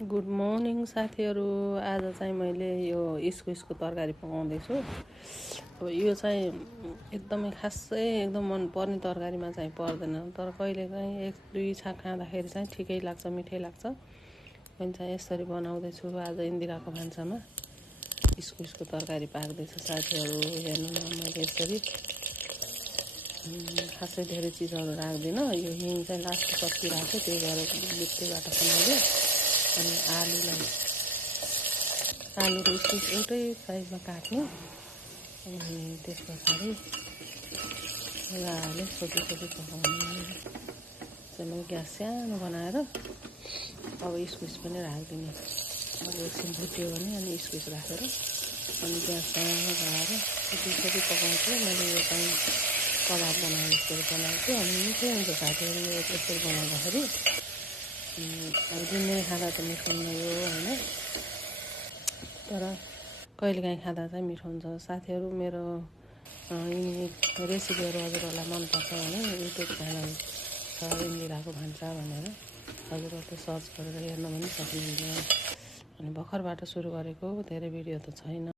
Good morning साथीहरू। आज चाहिँ मैले यो इस्कुसको तरकारी पकाउँदैछु। अब यो चाहिँ एकदमै खासै एकदम मनपर्ने तरकारीमा चाहिँ पर्दैन, तर कहिलेकाहीँ एक दुई छाक खाँदाखेरि चाहिँ ठिकै लाग्छ, मिठै लाग्छ। मैले चाहिँ यसरी बनाउँदैछु। आज इन्दिराको भान्सामा इस्कुसको तरकारी पाक्दैछ साथीहरू। हेर्नु न, मैले यसरी खासै धेरै चिजहरू राख्दिनँ। यो हिङ चाहिँ लास्ट सकिरहेको थियो, त्यही भएर बित्तैबाट बनाउँदै। अनि आलु र इस्कुस एउटै साइजमा काट्ने। अनि त्यस पछाडि मजाले छोटी पकाउने। चाहिँ ग्यास सानो बनाएर अब इस्कुस पनि राखिदिने। अब एकछिन भुट्यो भने अनि इस्कुस राखेर अनि ग्यास सानो लगाएर छोटी पकाउँछु। मैले यो चाहिँ कबाब बनाउँछु। अनि मिठै हुन्छ साथीहरू यो यसरी बनाउँदाखेरि। अब दिनै खाँदा त मिठो हुन्न यो, होइन, तर कहिलेकाहीँ खाँदा चाहिँ मिठो हुन्छ साथीहरू। मेरो यी रेसिपीहरू हजुरहरूलाई मनपर्छ भने युट्युब च्यानल छ इन्दिराको भान्सा भनेर हजुरहरूले सर्च गरेर हेर्न पनि सक्नुहुन्छ। अनि भर्खरबाट सुरु गरेको, धेरै भिडियो त छैन।